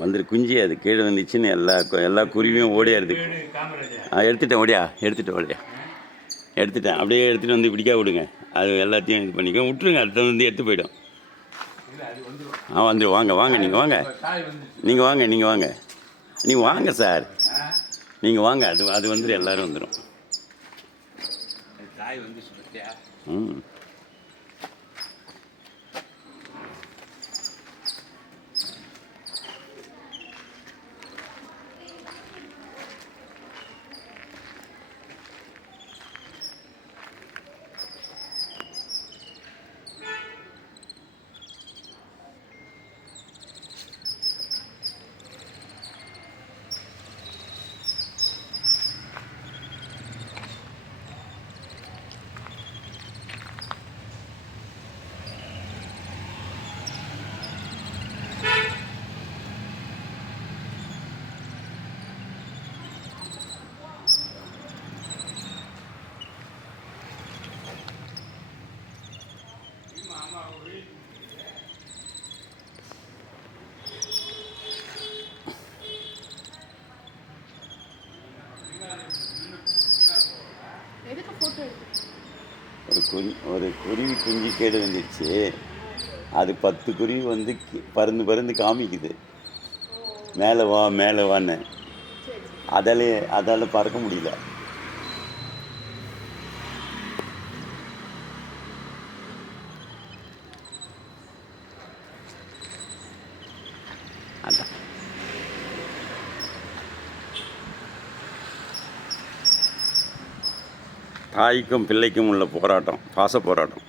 வந்துரு குஞ்சு அது கீழே வந்துச்சுன்னு எல்லா குருவியும் ஓடியாருது. எடுத்துட்டேன் எடுத்துட்டேன் அப்படியே எடுத்துகிட்டு வந்து பிடிக்கா விடுங்க. அது எல்லாத்தையும் இது பண்ணிக்க விட்ருங்க. அடுத்த வந்து எடுத்து போயிடும். வந்துடும். வாங்க நீங்கள் வாங்க நீங்கள் வாங்க சார், நீங்கள் வாங்க. அது வந்துடும், எல்லோரும் வந்துடும். ம் ஒரு குருவி குஞ்சு கேடு வந்துடுச்சு. அது 10 குருவி வந்து பறந்து காமிக்குது, மேலே வான்னு. அதால் பறக்க முடியல. அதான் தாய்க்கும் பிள்ளைக்கும் உள்ள போராட்டம், பாச போராட்டம்.